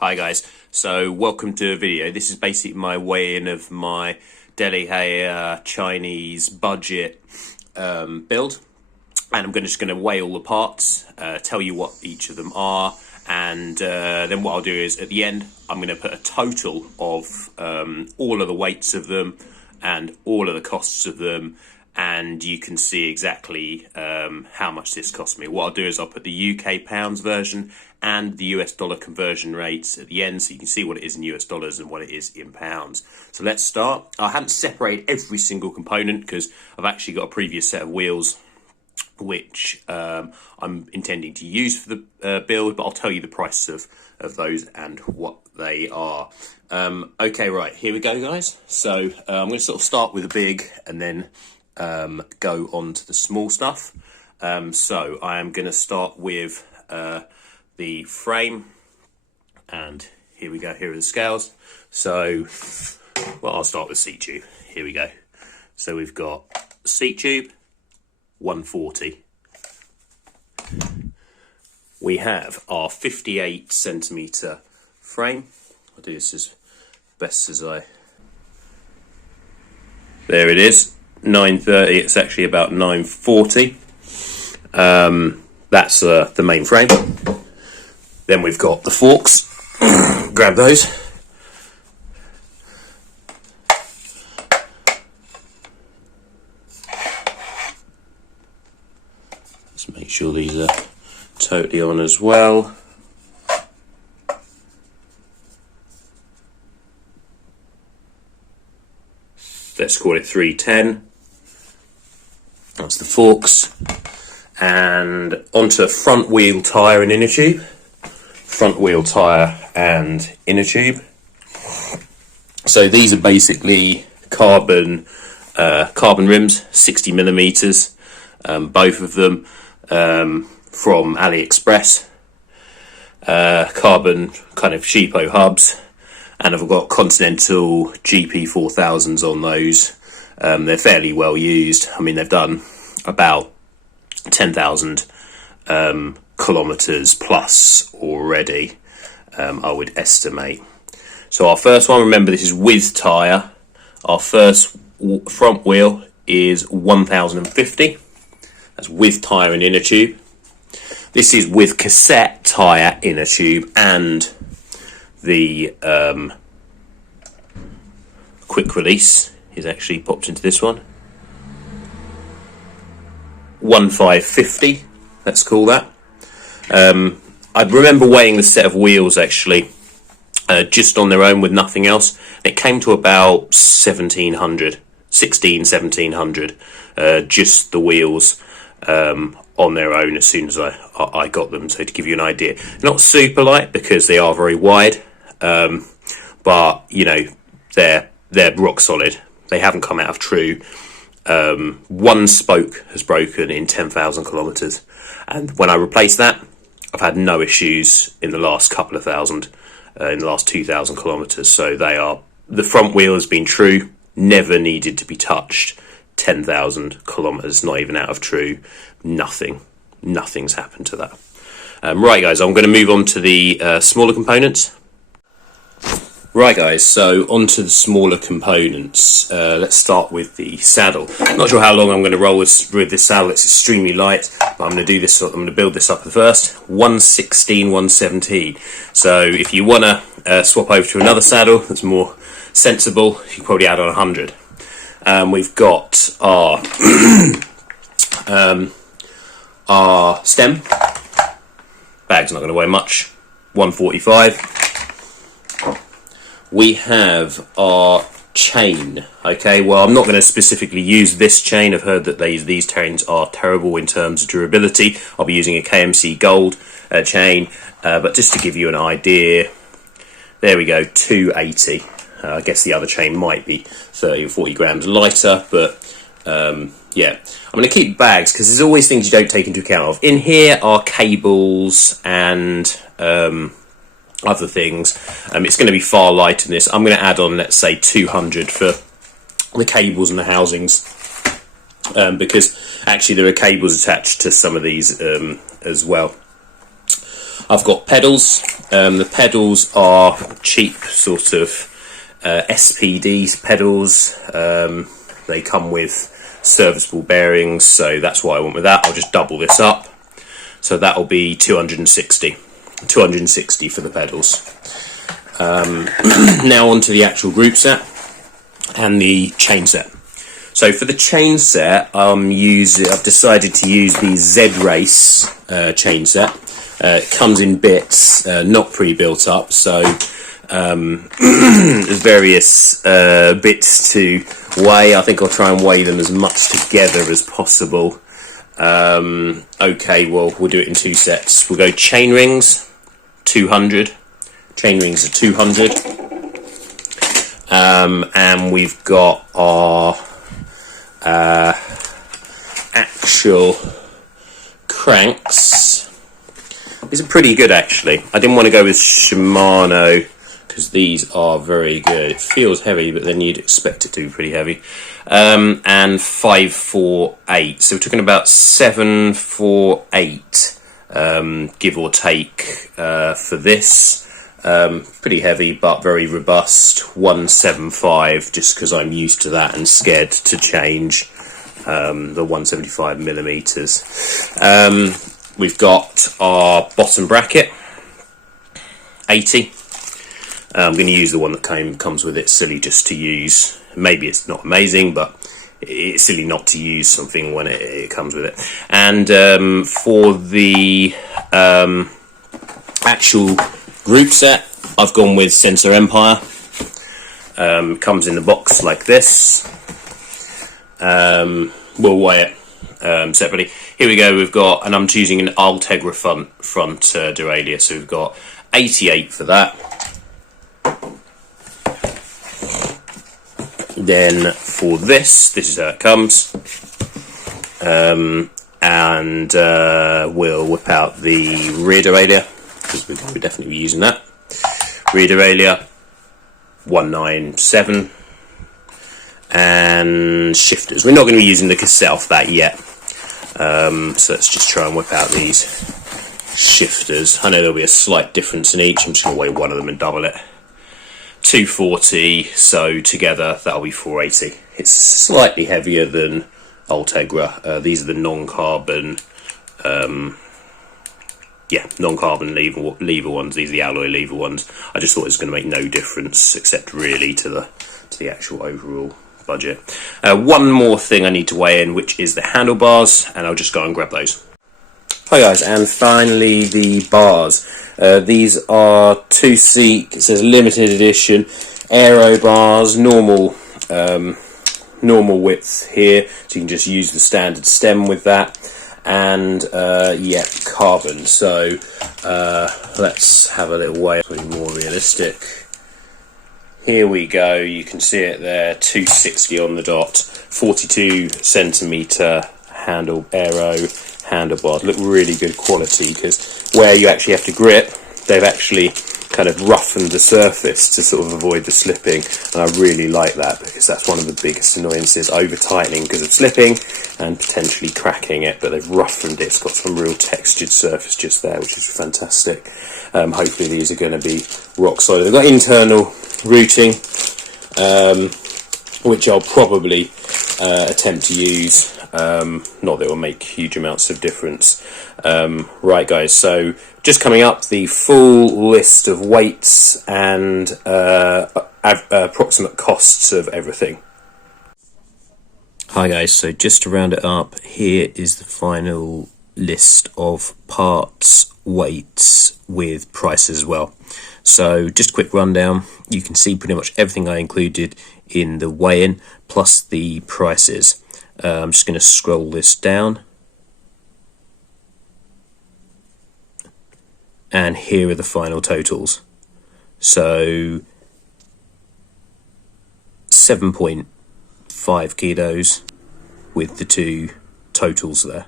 Hi guys, so welcome to a video. This is basically my weigh-in of my Delihea Chinese budget build, and I'm just going to weigh all the parts, tell you what each of them are, and then what I'll do is at the end I'm going to put a total of all of the weights of them and all of the costs of them, and you can see exactly how much this cost me. What I'll do is I'll put the UK pounds version and the US dollar conversion rates at the end, so you can see what it is in US dollars and what it is in pounds. So let's start. I haven't separated every single component because I've actually got a previous set of wheels which I'm intending to use for the build, but I'll tell you the price of those and what they are. Okay, right, here we go guys. So I'm going to sort of start with the big and then go on to the small stuff. So I am going to start with the frame, and here we go. Here are the scales. So well, I'll start with seat tube. Here we go. So we've got seat tube 140. We have our 58 centimeter frame. I'll do this as best as I. There it is. 930. It's actually about 940. That's the main frame. Then we've got the forks. Grab those. Let's make sure these are totally on as well. Let's call it 310. That's the forks. And onto front wheel tyre and inner tube. Front wheel tyre and inner tube. So these are basically carbon rims, 60 millimeters, both of them from AliExpress. Carbon kind of cheapo hubs, and I've got Continental GP4000s on those. They're fairly well used. I mean, they've done about 10,000 kilometers plus already, I would estimate. So our first one, remember this is with tyre. Our first front wheel is 1050. That's with tyre and inner tube. This is with cassette tyre, inner tube, and the quick release is actually popped into this one. 1550, let's call that. I remember weighing the set of wheels actually just on their own with nothing else. It came to about 1700, just the wheels on their own as soon as I got them. So to give you an idea, not super light because they are very wide, but you know, they're rock solid. They haven't come out of true. One spoke has broken in 10,000 kilometers, and when I replaced that, I've had no issues in the last couple of thousand, in the last 2,000 kilometers. So the front wheel has been true, never needed to be touched. 10,000 kilometers, not even out of true. Nothing's happened to that. Right guys, I'm going to move on to the smaller components. Right guys, so onto the smaller components. Let's start with the saddle. Not sure how long I'm going to roll with this saddle. It's extremely light, but I'm going to do this. I'm going to build this up first. 116, 117. So if you want to swap over to another saddle that's more sensible, you can probably add on 100. We've got our our stem. Bag's not going to weigh much. 145. We have our chain. Okay, well, I'm not going to specifically use this chain. I've heard that these chains are terrible in terms of durability. I'll be using a KMC Gold chain, but just to give you an idea, there we go, 280. I guess the other chain might be 30 or 40 grams lighter, but yeah. I'm going to keep bags because there's always things you don't take into account of. In here are cables and other things. It's going to be far lighter than this. I'm going to add on, let's say, 200 for the cables and the housings, because actually there are cables attached to some of these as well. I've got pedals. The pedals are cheap sort of SPD pedals. They come with serviceable bearings, so that's what I want with that. I'll just double this up, so that'll be 260 for the pedals. Now on to the actual group set and the chain set. So for the chain set, I've decided to use the Zrace chain set. It comes in bits, not pre-built up, so there's various bits to weigh. I think I'll try and weigh them as much together as possible. Okay, well, we'll do it in two sets. We'll go chain rings, 200. Chain rings are 200. And we've got our actual cranks. These are pretty good, actually. I didn't want to go with Shimano because these are very good. It feels heavy, but then you'd expect it to be pretty heavy. And 548. So we're talking about 748, give or take, for this. Pretty heavy, but very robust. 175, just because I'm used to that and scared to change the 175 millimeters. We've got our bottom bracket, 80. I'm going to use the one that comes with it. Silly just to use. Maybe it's not amazing, but it's silly not to use something when it comes with it. And for the actual group set, I've gone with Sensah Empire. Comes in the box like this. We'll weigh it separately. Here we go. We've got, and I'm choosing an Ultegra front derailleur. So we've got 88 for that. Then for this is how it comes. And we'll whip out the rear derailleur, because we're definitely using that. Rear derailleur, 197. And shifters. We're not going to be using the cassette off that yet. So let's just try and whip out these shifters. I know there'll be a slight difference in each. I'm just going to weigh one of them and double it. 240, so together that'll be 480. It's slightly heavier than Ultegra. These are the non-carbon non-carbon lever ones. These are the alloy lever ones. I just thought it was going to make no difference, except really to the actual overall budget. One more thing I need to weigh in, which is the handlebars, and I'll just go and grab those. Hi guys, and finally the bars. These are Toseek. It says limited edition aero bars, normal width here, so you can just use the standard stem with that. And yeah, carbon. So let's have a little weigh, something more realistic. Here we go. You can see it there, 260 on the dot, 42 centimeter handlebars. Look really good quality, because where you actually have to grip, they've actually kind of roughened the surface to sort of avoid the slipping, and I really like that, because that's one of the biggest annoyances, over tightening because of slipping and potentially cracking it. But they've roughened it. It's got some real textured surface just there, which is fantastic. Hopefully these are going to be rock solid. They've got internal routing, which I'll probably attempt to use. Not that it will make huge amounts of difference. Right guys, so just coming up, the full list of weights and approximate costs of everything. Hi guys, so just to round it up, here is the final list of parts, weights with prices as well. So just a quick rundown. You can see pretty much everything I included in the weigh-in, plus the prices. I'm just going to scroll this down, and here are the final totals. So 7.5 kilos with the two totals there.